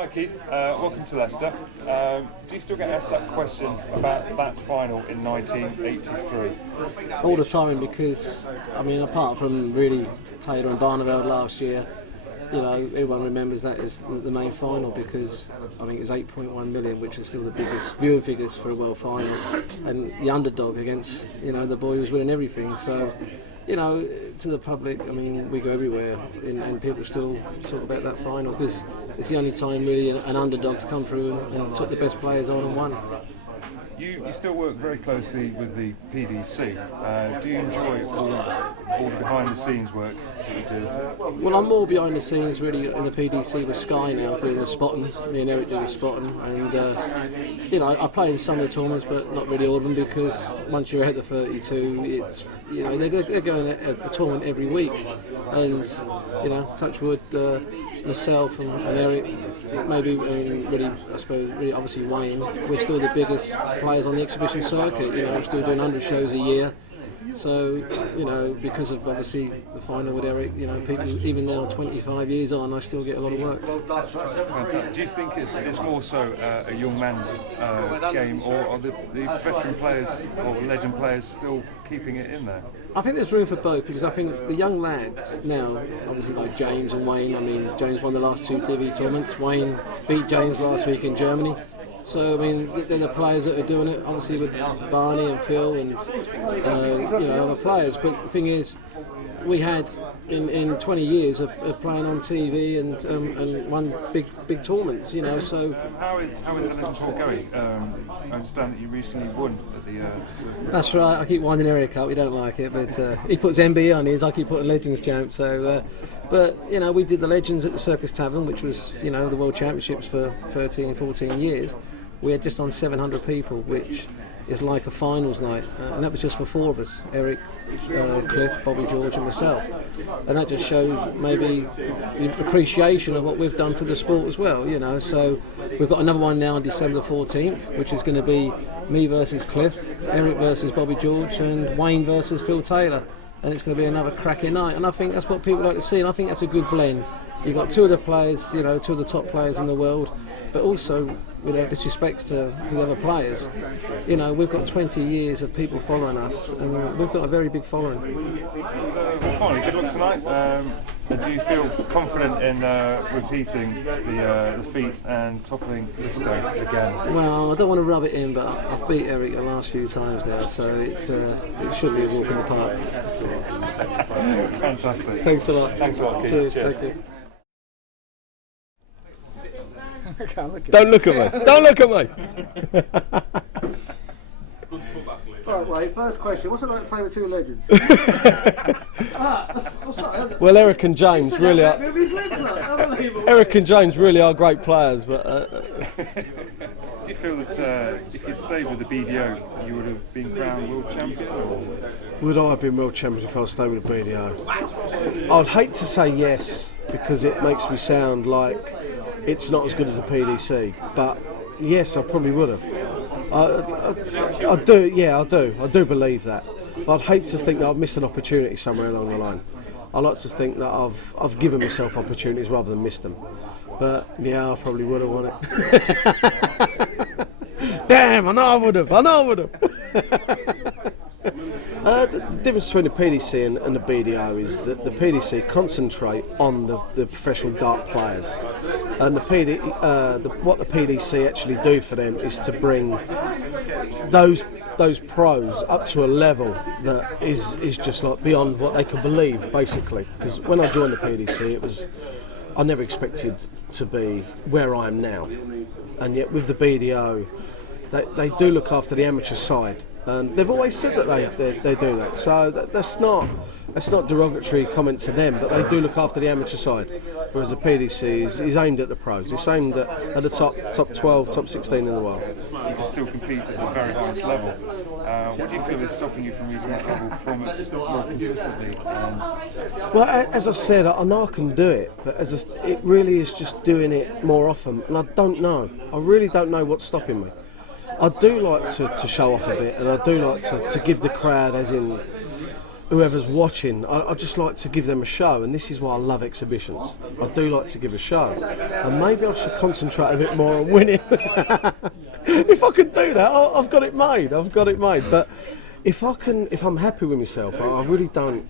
Hi Keith, welcome to Leicester. Do you still get asked that question about that final in 1983? All the time, because I mean, apart from really Taylor and Barneveld last year, you know, everyone remembers that as the main final, because I think it was 8.1 million, which is still the biggest viewing figures for a world final, and the underdog against, you know, the boy who's winning everything. So, you know, to the public, I mean, we go everywhere, and people still talk about that final because it's the only time really an underdog to come through and took the best players on and won. You still work very closely with the PDC. Do you enjoy all the behind-the-scenes work that you do? Well, I'm more behind the scenes really in the PDC with Sky now, doing the spotting. Me and Eric do the spotting, and you know, I play in some of the tournaments, but not really all of them, because once you're ahead of 32, it's, you know, they're going a tournament every week, and you know, touch wood, myself and Eric, maybe really, I suppose, really obviously Wayne, we're still the biggest players on the exhibition circuit. You know, we're still doing 100 shows a year. So, you know, because of obviously the final with Eric, you know, people, even now 25 years on, I still get a lot of work. Do you think it's more so a young man's game, or are the veteran players or legend players still keeping it in there? I think there's room for both, because I think the young lads now, obviously like James and Wayne, I mean, James won the last 2 TV tournaments, Wayne beat James last week in Germany. So, I mean, they're the players that are doing it, obviously with Barney and Phil and, you know, other players. But the thing is, we had, in 20 years, of playing on TV and won big tournaments, you know, so... How is the Legends Tour going? I understand that you recently won at the... That's right, I keep winding Eric up, he don't like it, but he puts MB on his, I keep putting Legends Champ, so... but, you know, we did the Legends at the Circus Tavern, which was, you know, the World Championships for 13, 14 years. We had just on 700 people, which is like a finals night, and that was just for 4 of us, Eric, Cliff, Bobby George and myself, and that just shows maybe the appreciation of what we've done for the sport as well, you know. So we've got another one now on December 14th, which is going to be me versus Cliff, Eric versus Bobby George and Wayne versus Phil Taylor, and it's going to be another cracking night, and I think that's what people like to see, and I think that's a good blend. You've got 2 of the players, you know, 2 of the top players in the world, but also, without disrespect to the other players, you know, we've got 20 years of people following us, and we've got a very big following. Finally, good luck tonight. Do you feel confident in repeating the feat and toppling Ibstock again? Well, I don't want to rub it in, but I've beat Eric the last few times now, so it should be a walk in the park. Fantastic. Thanks a lot. Thanks a lot, Keith. Cheers. Thank you. Don't look at me. Don't look at me. Right, Wade, first question. What's it like to play with 2 legends? Well, Eric and James really are. Eric and James really are great players, but. Do you feel that if you'd stayed with the BDO, you would have been crowned world champion? Or? Would I have been world champion if I stayed with the BDO? I'd hate to say yes, because it makes me sound like it's not as good as the PDC, but yes, I probably would have. I do believe that, but I'd hate to think that I've missed an opportunity somewhere along the line. I like to think that I've given myself opportunities rather than missed them, but yeah, I probably would have won it. Damn, I know I would have. The difference between the PDC and the BDO is that the PDC concentrate on the professional dart players, and what the PDC actually do for them is to bring those pros up to a level that is just like beyond what they can believe, basically. Because when I joined the PDC, I never expected to be where I am now, and yet with the BDO, they do look after the amateur side. And they've always said that they do that, so that's not derogatory comment to them, but they do look after the amateur side, whereas the PDC is aimed at the pros. It's aimed at the top 12, top 16 in the world. You can still compete at the very highest level. What do you feel is stopping you from using that level of performance more consistently? Well, as I said, I know I can do it, but it really is just doing it more often, and I don't know. I really don't know what's stopping me. I do like to show off a bit, and I do like to give the crowd, as in whoever's watching, I just like to give them a show, and this is why I love exhibitions. I do like to give a show, and maybe I should concentrate a bit more on winning. If I could do that, I've got it made. I've got it made. But if I'm happy with myself, I really don't.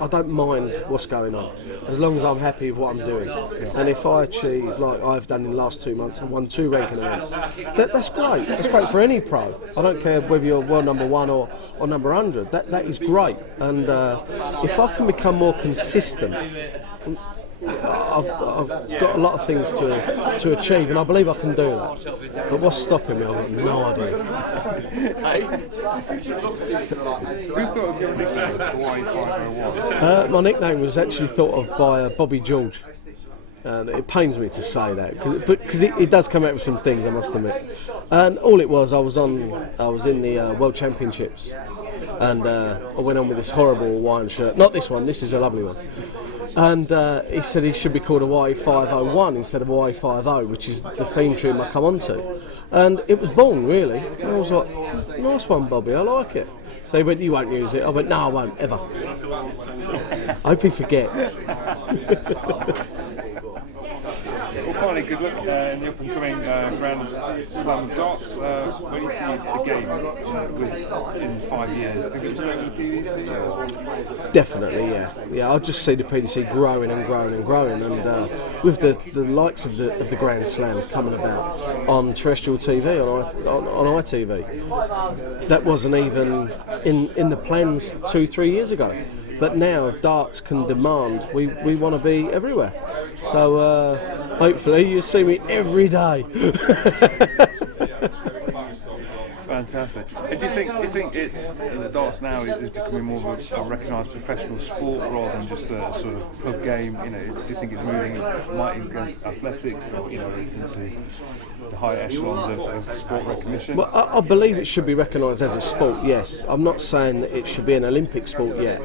I don't mind what's going on, as long as I'm happy with what I'm doing. And if I achieve, like I've done in the last 2 months, I won 2 ranking events. That's great. That's great for any pro. I don't care whether you're world number 1 or number 100. That is great. And if I can become more consistent, I've got a lot of things to achieve, and I believe I can do that. But what's stopping me? I've got no idea. Who thought of your nickname, Hawaii 501? My nickname was actually thought of by Bobby George. And it pains me to say that, because it does come out with some things, I must admit. And all it was, I was in the World Championships, and I went on with this horrible Hawaiian shirt. Not this one. This is a lovely one. And he said he should be called Hawaii 501 instead of Hawaii 50, which is the theme tune I come on to. And it was born, really. And I was like, nice one, Bobby, I like it. So he went, you won't use it. I went, no, I won't, ever. I hope he forgets. Well, finally, good luck in the up-and-coming Grand Slam of darts. When you see the game in 5 years, think it'll stay with the PDC? Or? Definitely, yeah. Yeah, I'll just see the PDC growing and growing and growing, and with the likes of the Grand Slam coming about on terrestrial TV, on ITV, that wasn't even in the plans 2-3 years ago. But now darts can demand, we want to be everywhere. So hopefully you see me every day. Fantastic. And do you think it's the darts now is becoming more of a recognised professional sport rather than just a sort of club game? You know, do you think it's moving, might even go into athletics or into the higher echelons of sport recognition? Well, I believe it should be recognised as a sport. Yes, I'm not saying that it should be an Olympic sport yet,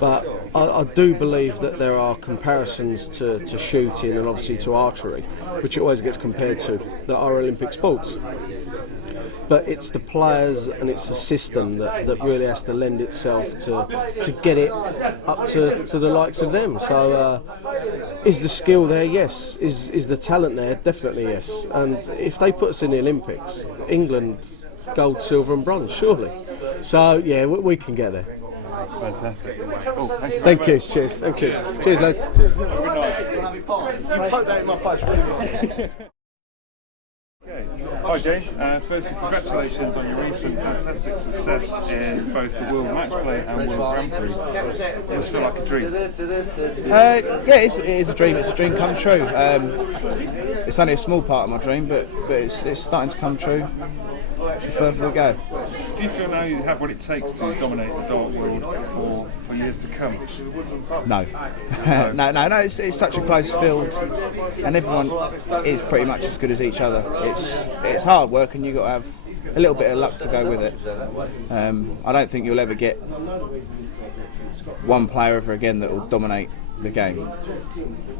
but I do believe that there are comparisons to shooting and obviously to archery, which it always gets compared to, that are Olympic sports. But it's the players and it's the system that really has to lend itself to get it up to the likes of them. So is the skill there? Yes. Is the talent there? Definitely yes. And if they put us in the Olympics, England, gold, silver and bronze, surely. So yeah, we can get there. Fantastic. Oh, thank you. Cheers. Thank you. Cheers, lads. Cheers. Good night. You put that in my face. Okay. Hi James, firstly congratulations on your recent fantastic success in both the World Match Play and World Grand Prix. It must feel like a dream. Yeah, it is a dream. It's a dream come true. It's only a small part of my dream, but it's starting to come true the further we go. Do you feel now you have what it takes to dominate the dart world for years to come? No. No. It's such a close field, and everyone is pretty much as good as each other. It's hard work, and you've got to have a little bit of luck to go with it. I don't think you'll ever get one player ever again that will dominate the game.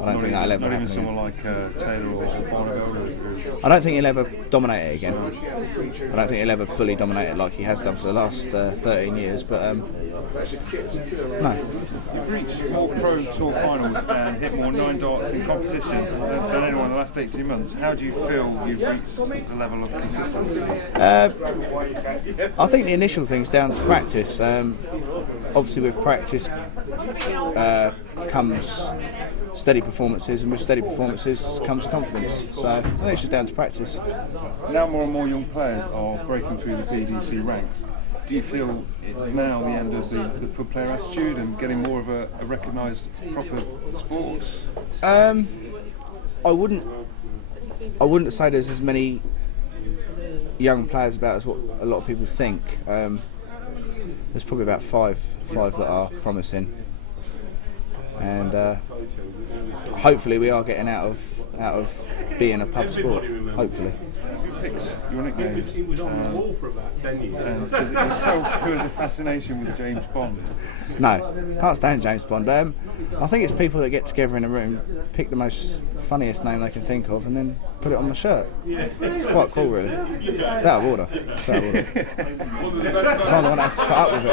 I don't think that'll ever happen. Not even someone like Taylor or Barnago? I don't think he'll ever dominate it again. I don't think he'll ever fully dominate it like he has done for the last 13 years, but no. You've reached more Pro Tour finals and hit more 9 darts in competition than anyone in the last 18 months. How do you feel you've reached the level of consistency? I think the initial thing's down to practice. Obviously with practice comes steady performances, and with steady performances comes confidence. So I think it's just down to practice. Now more and more young players are breaking through the PDC ranks. Do you feel it's now the end of the pub player attitude and getting more of a recognised proper sport? I wouldn't say there's as many young players about as what a lot of people think. There's probably about five that are promising, and hopefully we are getting out of being a pub sport. Hopefully. Your nicknames. And is it yourself who has a fascination with James Bond? No, can't stand James Bond. I think it's people that get together in a room, pick the most funniest name they can think of, and then put it on the shirt. It's quite cool, really. It's out of order. It's out of order. Because I'm the one that has to put up with it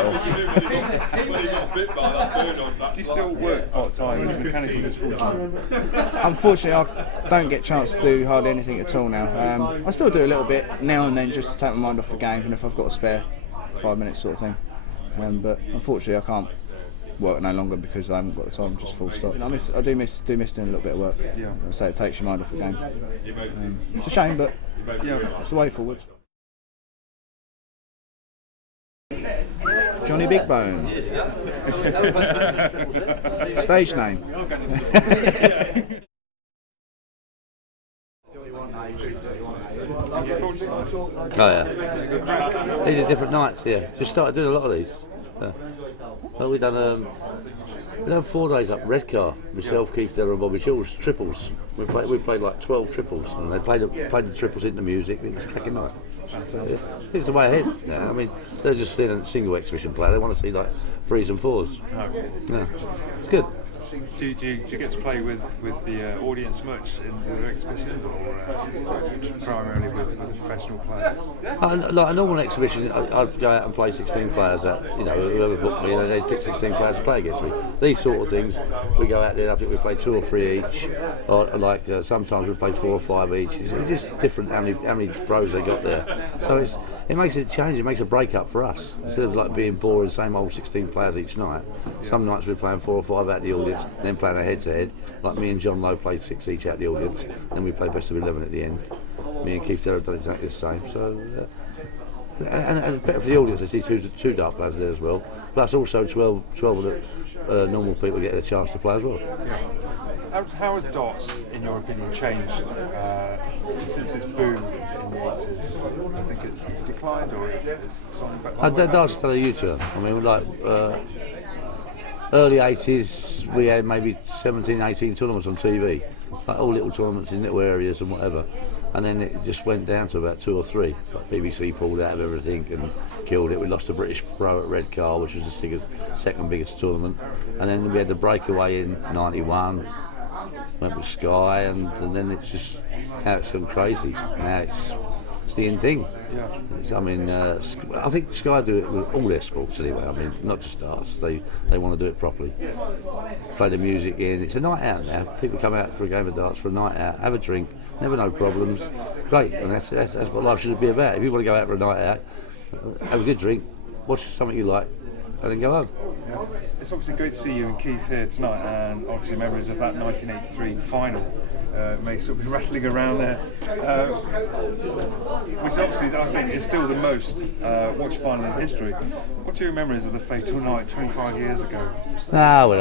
all. Do you still work part-time as a mechanic or just full-time? Unfortunately, I don't get a chance to do hardly anything at all now. I still do a little bit now and then just to take my mind off the game, and if I've got a spare 5 minutes sort of thing. But unfortunately, I can't work no longer because I haven't got the time. Just full stop. I do miss doing a little bit of work. Yeah. I say it takes your mind off the game. It's a shame, but it's the way forward. Johnny Big Bone. Stage name. Oh yeah. These are different nights, yeah. Just started doing a lot of these. Yeah. Well, we've done 4 days up Redcar. Myself, Keith Derr and Bobby Jules, triples. We played like 12 triples, and they played the triples into music. It was cracking night. Yeah. It's the way ahead. Yeah. I mean, they're just a single exhibition player. They want to see like 3s and 4s. No. Yeah. It's good. Do you get to play with the audience much in the exhibitions, or primarily with professional players? Like a normal exhibition, I'd go out and play 16 players. Whoever booked me, they'd pick 16 players to play against me. These sort of things, we go out there. I think we play 2 or 3 each, or sometimes we play 4 or 5 each. It's just different how many pros they got there. So it makes a change. It makes a break up for us instead of like being boring, same old 16 players each night. Some nights we're playing 4 or 5 out the audience. Then playing a head-to-head, like me and John Lowe played 6 each out the audience, and we played best of 11 at the end. Me and Keith Derr have done exactly the same. So, and better for the audience, they see two dart players there as well. Plus, also 12 of the normal people get a chance to play as well. Yeah. How has darts, in your opinion, changed since its boom in the 80s? I think it's declined, or it's on the back. Darts has done a U-turn. I mean, like. Early 80s, we had maybe 17, 18 tournaments on TV, like all little tournaments in little areas and whatever. And then it just went down to about 2 or 3. Like BBC pulled out of everything and killed it. We lost a British Pro at Redcar, which was the second biggest tournament. And then we had the breakaway in '91, went with Sky, and then it's just, now it's gone crazy. Now it's the in thing. Yeah. I think Sky do it with all their sports anyway. I mean, not just darts. They want to do it properly. Play the music in. It's a night out now. People come out for a game of darts for a night out, have a drink, never no problems. Great, and that's what life should be about. If you want to go out for a night out, have a good drink, watch something you like, and then go home. Yeah. It's obviously great to see you and Keith here tonight, and obviously memories of that 1983 final may sort of be rattling around there, which obviously I think is still the most watched final in history. What's your memories of the fatal night 25 years ago? No, I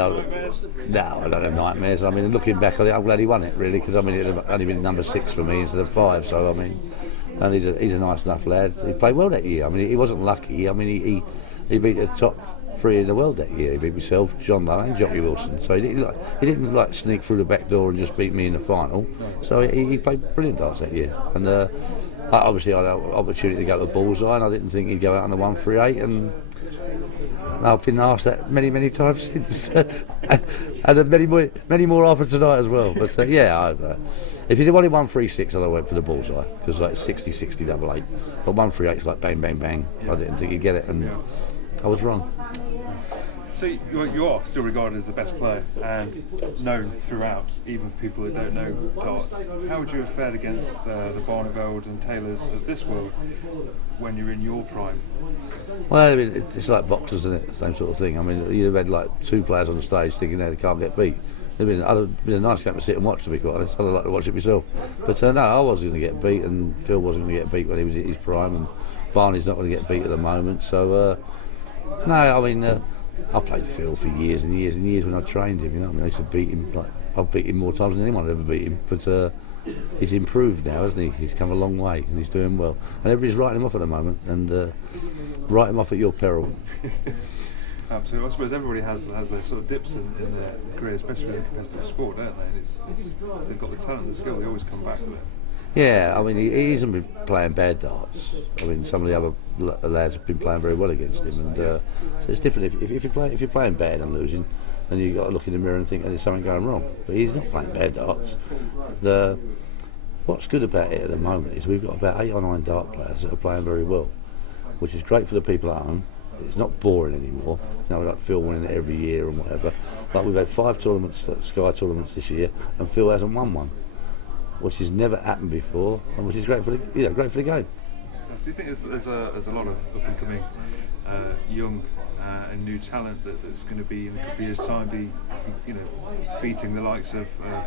don't have nightmares. I mean, looking back, I'm glad he won it, really, because I mean, it had only been number 6 for me instead of 5. So I mean, and he's a nice enough lad. He played well that year. I mean, he wasn't lucky. I mean, he beat the top 3 in the world that year. He beat myself, John Lowe, and Jockey Wilson. So he didn't sneak through the back door and just beat me in the final. So he played brilliant darts that year. And obviously I had an opportunity to go to Bullseye, and I didn't think he'd go out on the 138. And I've been asked that many times since, and many more after tonight as well. But if he'd wanted 136, I'd have went for the Bullseye, because like 60, double 8. But 138 is like bang, bang, bang. I didn't think he'd get it, and I was wrong. So you are still regarded as the best player and known throughout, even for people that don't know darts. How would you have fared against the Barnevelds and Taylors of this world when you're in your prime? Well, I mean, it's like boxers, isn't it? Same sort of thing. I mean, you'd have had like 2 players on the stage thinking they can't get beat. I'd have been a nice game to sit and watch, to be quite honest. I'd like to watch it myself. But no, I wasn't going to get beat, and Phil wasn't going to get beat when he was at his prime, and Barney's not going to get beat at the moment. So, no, I mean, I played Phil for years and years and years when I trained him. You know, I mean, I used to beat him. I've beat him more times than anyone had ever beat him. But he's improved now, hasn't he? He's come a long way, and he's doing well. And everybody's writing him off at the moment, and write him off at your peril. Absolutely. I suppose everybody has their sort of dips in their career, especially in competitive sport, don't they? And they've got the talent and the skill. They always come back with it. Yeah, I mean, he hasn't been playing bad darts. I mean, some of the other lads have been playing very well against him, and so it's different if you're playing bad and losing, then you've got to look in the mirror and think, there's something going wrong. But he's not playing bad darts. What's good about it at the moment is we've got about 8 or 9 dart players that are playing very well, which is great for the people at home. It's not boring anymore. Like Phil winning it every year and whatever. Like we've had 5 tournaments, Sky tournaments this year, and Phil hasn't won one, which has never happened before, and which is great for the great for the game. Do you think there's a lot of up and coming young and new talent that's going to be in a couple of years' time beating the likes of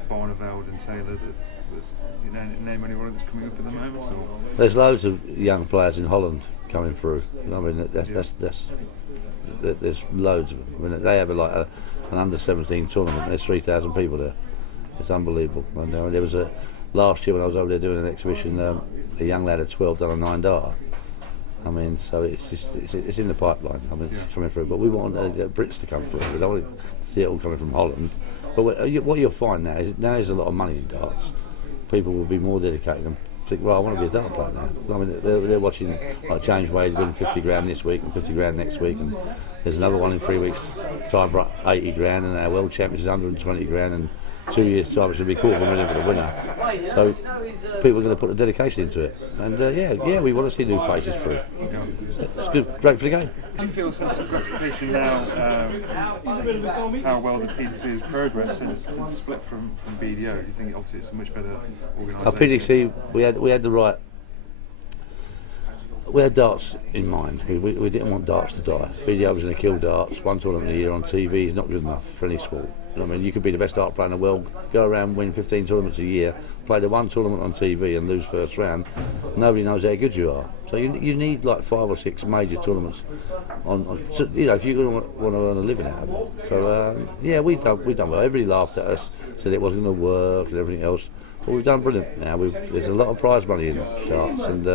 Barneveld and Taylor? That's name anyone that's coming up at the moment? Or? There's loads of young players in Holland coming through. I mean, there's loads of them. I mean, they have an under-17 tournament. There's 3,000 people there. It's unbelievable. And there was last year when I was over there doing an exhibition, a young lad at 12 done a 9 dart. I mean, so it's in the pipeline. I mean, it's coming through. But we want Brits to come through. We don't want to see it all coming from Holland. But what you'll find now is a lot of money in darts. People will be more dedicated and think, well, I want to be a dart player now. I mean, they're watching like James Wade win 50 grand this week and 50 grand next week, and there's another one in 3 weeks' time for 80 grand, and our world champions is 120 grand, and 2 years' time it should be $250,000 for the winner. So people are going to put the dedication into it, and we want to see new faces through. It's good, great for the game. Do you feel a sense of gratification now how well the PDC has progressed since split from BDO? Do you think obviously it's a much better organisation? Our PDC, we had the right. We had darts in mind. We didn't want darts to die. BDO was going to kill darts. One tournament a year on TV is not good enough for any sport. I mean, you could be the best dart player in the world, go around, win 15 tournaments a year, play the one tournament on TV and lose first round. Nobody knows how good you are. So you need like 5 or 6 major tournaments if you're going to want to earn a living out of it. So we done well. Everybody laughed at us, said it wasn't going to work and everything else. But we've done brilliant now. There's a lot of prize money in darts, and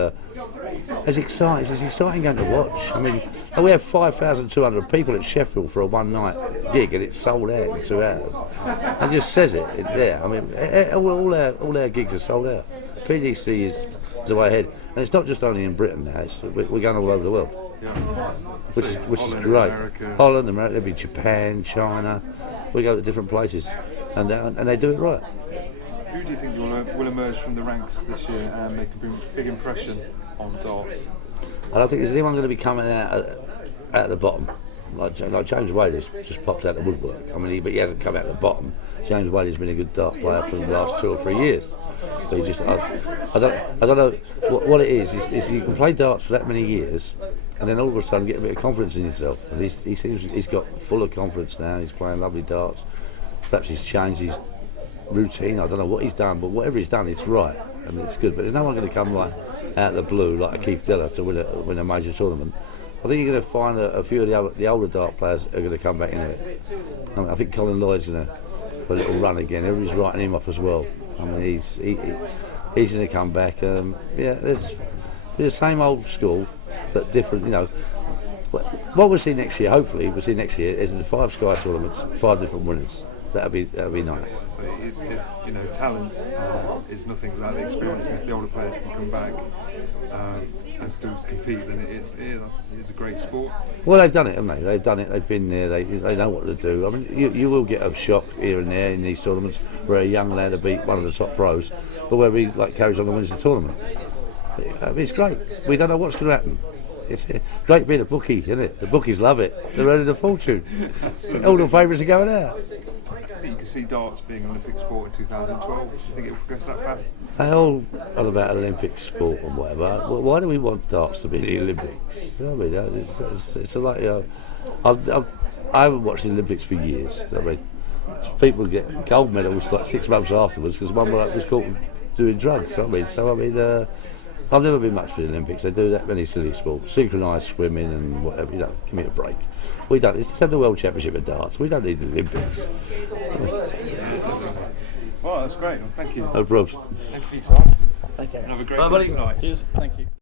it's exciting. It's an exciting game to watch. I mean, we have 5,200 people at Sheffield for a one-night gig, and it's sold out in 2 hours. It just says it there. I mean, all our gigs are sold out. PDC is the way ahead, and it's not just only in Britain now. We're going all over the world, which is great. Holland, America, there'll be Japan, China. We go to different places, and they do it right. Who do you think will emerge from the ranks this year and make a big impression on darts? I don't think there's anyone going to be coming out at the bottom. Like James Wade has just popped out the woodwork. I mean, but he hasn't come out at the bottom. James Wade has been a good dart player for the last 2 or 3 years. But I don't know what it is you can play darts for that many years, and then all of a sudden get a bit of confidence in yourself. And he seems he's got full of confidence now. He's playing lovely darts. Perhaps he's changed his routine. I don't know what he's done, but whatever he's done, it's right and it's good. But there's no one going to come right out of the blue like a Keith Diller to win a major tournament. I think you're going to find a few of the older dart players are going to come back into it. I mean, I think Colin Lloyd's going to put a little run again. Everybody's writing him off as well. I mean, he's going to come back. There's the same old school, but different. What we'll see next year. Hopefully, we'll see next year is the 5 Sky tournaments, 5 different winners. That'd be nice. So if talent is nothing without the experience, and if the older players can come back and still compete, then it's a great sport. Well, they've done it, haven't they? They've done it. They've been there. They know what to do. I mean, you will get a shock here and there in these tournaments where a young lad will beat one of the top pros, but where he carries on and wins the tournament. It's great. We don't know what's going to happen. It's great being a bookie, isn't it? The bookies love it. They're earning a fortune. All the favourites are going out. I think you can see darts being an Olympic sport in 2012. Do you think it will progress that fast? They all are about Olympic sport and whatever. Why do we want darts to be the Olympics? You know what I mean? It's like I haven't watched the Olympics for years. You know what I mean? People get gold medals like 6 months afterwards because one bloke was caught doing drugs. You know what I mean? So I mean. I've never been much for the Olympics. They do that many silly sports, synchronised swimming and whatever. Give me a break. We don't. It's just have the World Championship of darts. We don't need the Olympics. Well, that's great. Well, thank you. No problems. Thank you for your time. Thank you. And have a great day tonight. Cheers. Thank you.